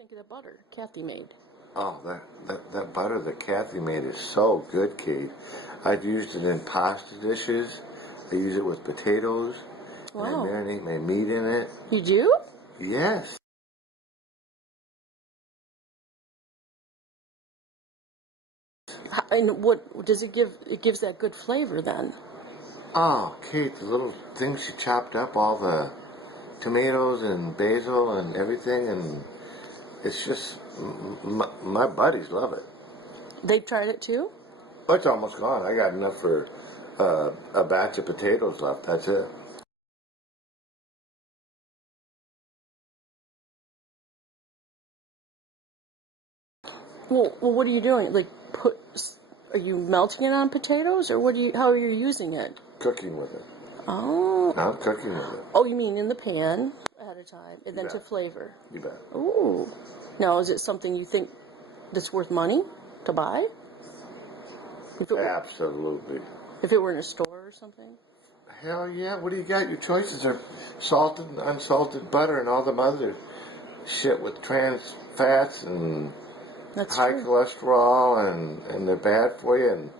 think of the butter Kathy made? Oh, that butter that Kathy made is so good, Kate. I've used it in pasta dishes. I use it with potatoes. And I Wow. marinate my meat in it. You do? Yes. And what does it give? It gives that good flavor then. Oh, Kate, the little things she chopped up, all the tomatoes and basil and everything, and it's just, my buddies love it. They've tried it too? But it's almost gone. I got enough for a batch of potatoes left. That's it. Well, what are you doing? Are you melting it on potatoes, or how are you using it? Cooking with it. Oh. I'm cooking with it. Oh, you mean in the pan ahead of time, and then bet. to flavor? You bet. Ooh. Now, is it something you think that's worth money to buy? Absolutely. If it were in a store or something? Hell yeah. What do you got? Your choices are salted and unsalted butter and all the other shit with trans fats and That's high true. cholesterol, and they're bad for you. And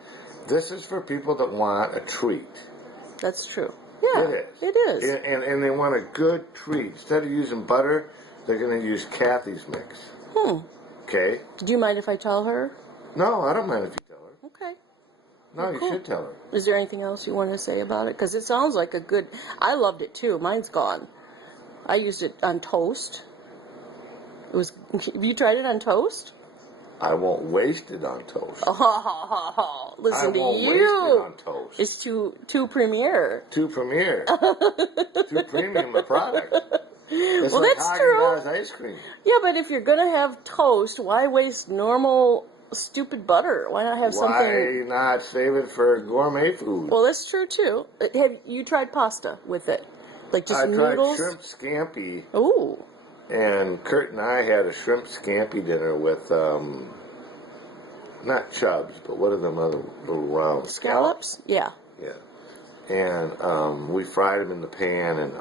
this is for people that want a treat. That's true. Yeah, It is. It is. And they want a good treat. Instead of using butter, they're going to use Kathy's mix. Okay? Do you mind if I tell her? No, I don't mind if you tell her. Okay. No, Well, you cool. should tell her. Is there anything else you want to say about it? Because it sounds like a good... I loved it too. Mine's gone. I used it on toast. Have you tried it on toast? I won't waste it on toast. Oh, listen I to won't you. waste it on toast. It's too premier. Too premier. Too premium a product. It's Well, like that's true. Haagen-Dazs ice cream. Yeah, but if you're gonna have toast, why waste normal stupid butter? Why not have something? Why not save it for gourmet food? Well, that's true too. Have you tried pasta with it? Like just I noodles? tried shrimp scampi. Ooh. And Kurt and I had a shrimp scampi dinner with, not chubs, but what are them other little round Scallops? Yeah. Yeah. And we fried them in the pan, and